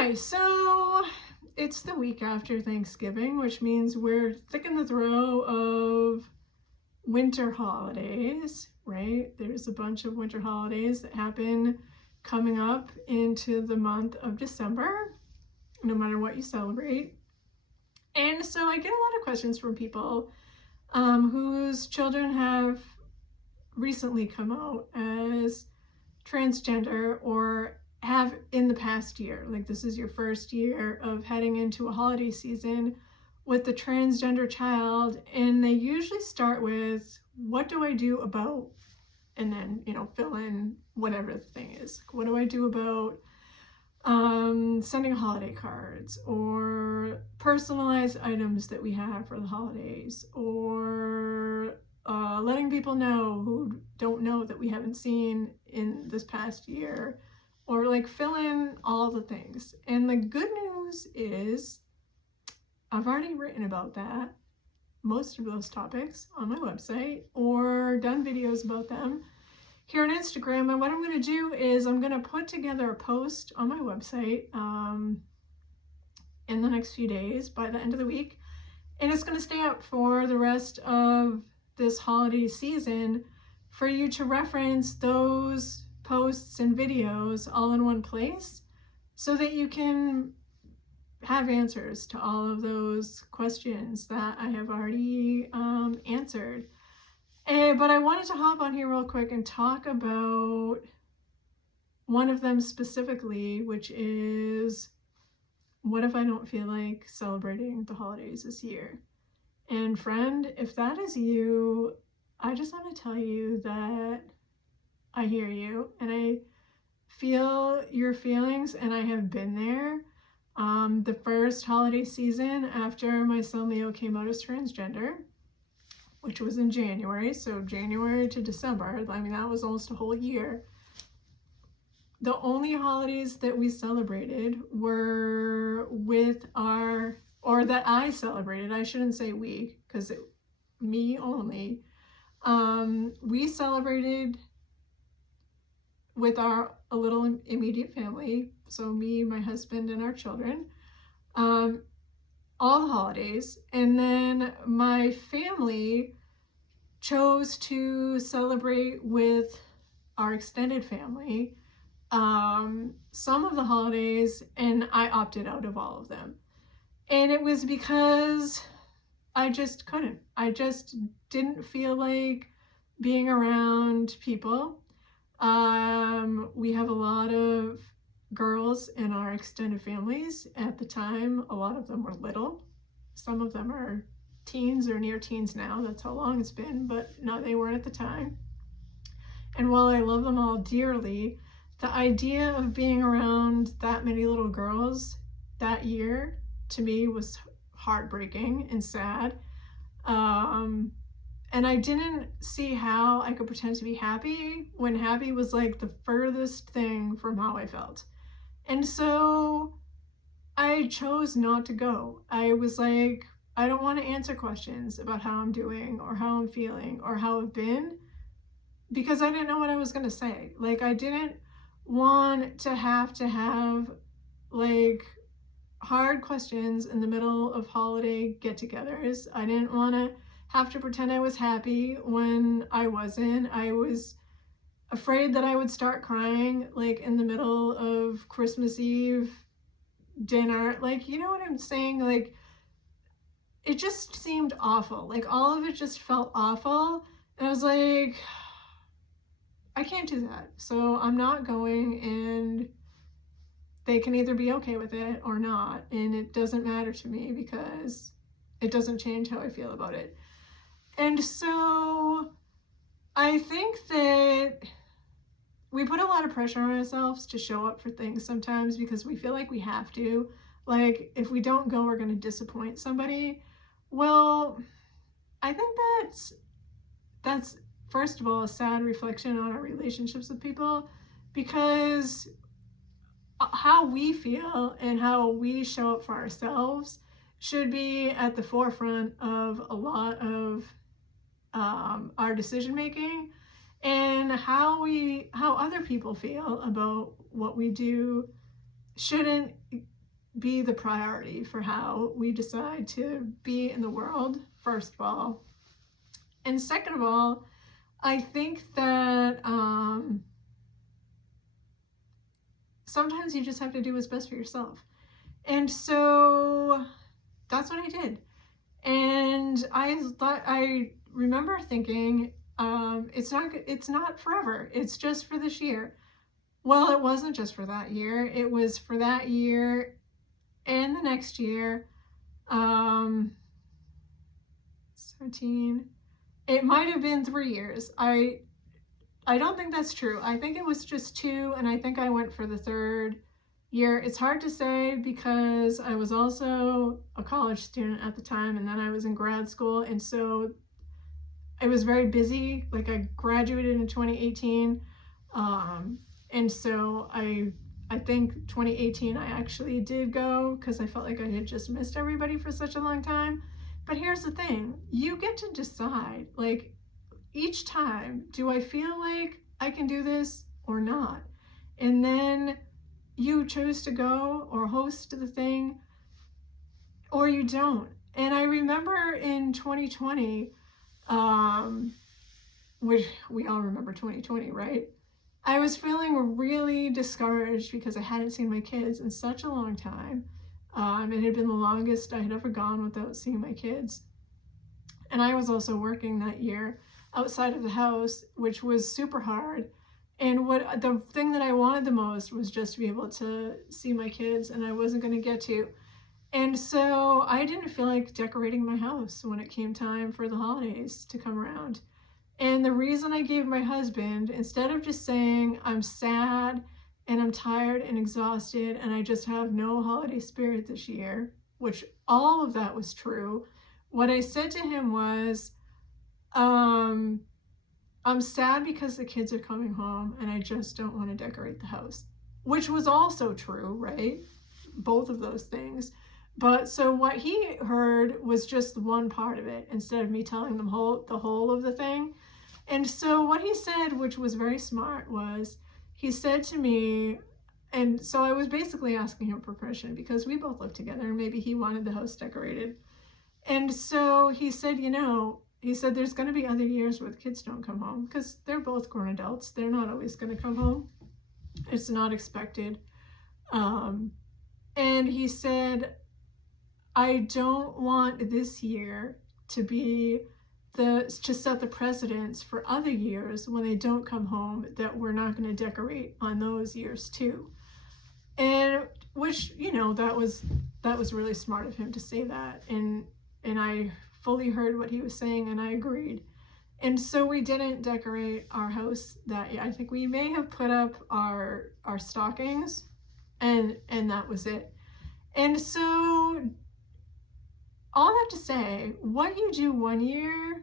Okay, so it's the week after Thanksgiving, which means we're thick in the throes of winter holidays, right? There's a bunch of winter holidays that happen coming up into the month of December, no matter what you celebrate. And so I get a lot of questions from people whose children have recently come out as transgender or have in the past year. Like, this is your first year of heading into a holiday season with the transgender child, and they usually start with, what do I do about, and then, fill in whatever the thing is. What do I do about sending holiday cards or personalized items that we have for the holidays, or letting people know who don't know that we haven't seen in this past year, or like fill in all the things. And the good news is I've already written about that, most of those topics, on my website, or done videos about them here on Instagram. And what I'm going to do is I'm going to put together a post on my website in the next few days, by the end of the week, and it's going to stay up for the rest of this holiday season for you to reference those posts and videos all in one place, so that you can have answers to all of those questions that I have already answered. But I wanted to hop on here real quick and talk about one of them specifically, which is, what if I don't feel like celebrating the holidays this year? And friend, if that is you, I just want to tell you that I hear you and I feel your feelings, and I have been there. The first holiday season after my son Leo came out as transgender, which was in January, so January to December, I mean, that was almost a whole year. The only holidays that we celebrated were with or that I celebrated, I shouldn't say we, because me only. We celebrated with a little immediate family, so me, my husband, and our children, all the holidays. And then my family chose to celebrate with our extended family some of the holidays, and I opted out of all of them. And it was because I just couldn't. I just didn't feel like being around people. We have a lot of girls in our extended families. At the time, a lot of them were little. Some of them are teens or near teens now. That's how long it's been, but no, they weren't at the time. And while I love them all dearly, the idea of being around that many little girls that year, to me, was heartbreaking and sad. And I didn't see how I could pretend to be happy when happy was like the furthest thing from how I felt. And so I chose not to go. I was like, I don't want to answer questions about how I'm doing or how I'm feeling or how I've been, because I didn't know what I was going to say. Like, I didn't want to have like hard questions in the middle of holiday get-togethers. I didn't want to have to pretend I was happy when I wasn't. I was afraid that I would start crying like in the middle of Christmas Eve dinner. Like, you know what I'm saying? Like, it just seemed awful. Like, all of it just felt awful. And I was like, I can't do that. So I'm not going, and they can either be okay with it or not. And it doesn't matter to me because it doesn't change how I feel about it. And so I think that we put a lot of pressure on ourselves to show up for things sometimes because we feel like we have to. Like, if we don't go, we're going to disappoint somebody. Well, I think that's first of all a sad reflection on our relationships with people, because how we feel and how we show up for ourselves should be at the forefront of a lot of our decision making, and how other people feel about what we do shouldn't be the priority for how we decide to be in the world, first of all. And second of all, I think that sometimes you just have to do what's best for yourself. And so that's what I did. And I remember thinking, it's not forever. It's just for this year. Well, it wasn't just for that year. It was for that year and the next year. 17. It might have been 3 years. I don't think that's true. I think it was just 2, and I think I went for the 3rd year. It's hard to say because I was also a college student at the time, and then I was in grad school, and so I was very busy. Like, I graduated in 2018, and so I think 2018 I actually did go because I felt like I had just missed everybody for such a long time. But here's the thing, you get to decide, like, each time, do I feel like I can do this or not? And then you choose to go or host the thing, or you don't. And I remember in 2020, which we all remember 2020, right? I was feeling really discouraged because I hadn't seen my kids in such a long time. It had been the longest I had ever gone without seeing my kids. And I was also working that year outside of the house, which was super hard. And the thing that I wanted the most was just to be able to see my kids, and I wasn't going to get to. And so I didn't feel like decorating my house when it came time for the holidays to come around. And the reason I gave my husband, instead of just saying I'm sad and I'm tired and exhausted and I just have no holiday spirit this year, which all of that was true, what I said to him was, I'm sad because the kids are coming home and I just don't want to decorate the house, which was also true, right? Both of those things. But so what he heard was just one part of it instead of me telling them the whole of the thing. And so what he said, which was very smart, was he said to me, and so I was basically asking him for permission because we both lived together and maybe he wanted the house decorated. And so he said, he said there's going to be other years where the kids don't come home because they're both grown adults. They're not always going to come home. It's not expected. And he said, I don't want this year to be to set the precedence for other years when they don't come home that we're not going to decorate on those years too. And which, that was really smart of him to say that. And I fully heard what he was saying and I agreed. And so we didn't decorate our house that year. I think we may have put up our stockings and that was it. And so all that to say, what you do one year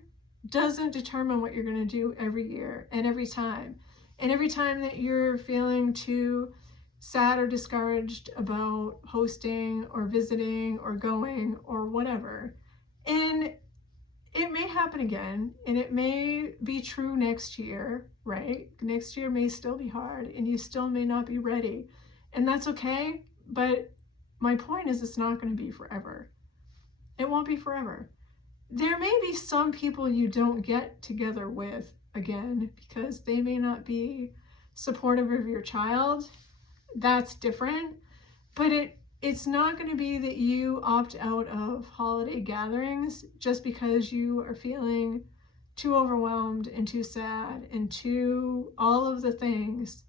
doesn't determine what you're going to do every year and every time. And every time that you're feeling too sad or discouraged about hosting or visiting or going or whatever. And it may happen again, and it may be true next year, right? Next year may still be hard and you still may not be ready. And that's okay, but my point is it's not going to be forever. It won't be forever. There may be some people you don't get together with again because they may not be supportive of your child. That's different. But it's not going to be that you opt out of holiday gatherings just because you are feeling too overwhelmed and too sad and too all of the things.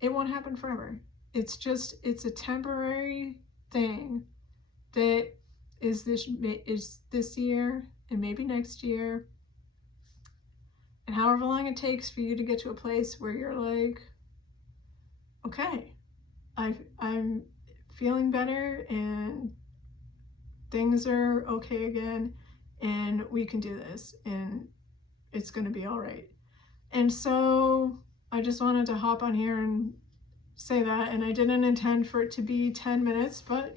It won't happen forever. It's a temporary thing that is this year and maybe next year, and however long it takes for you to get to a place where you're like, okay, I'm feeling better and things are okay again and we can do this and it's going to be all right. And so I just wanted to hop on here and say that, and I didn't intend for it to be 10 minutes, but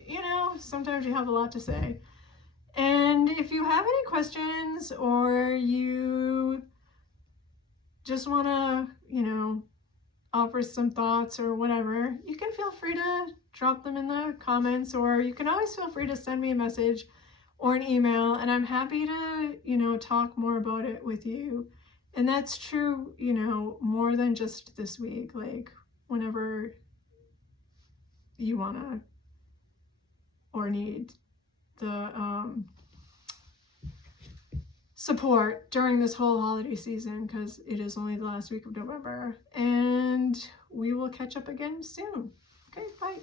sometimes you have a lot to say. And if you have any questions or you just want to, offer some thoughts or whatever, you can feel free to drop them in the comments, or you can always feel free to send me a message or an email, and I'm happy to, you know, talk more about it with you. And that's true, you know, more than just this week, like whenever you want to or need the support during this whole holiday season, because it is only the last week of November. And we will catch up again soon. Okay, bye.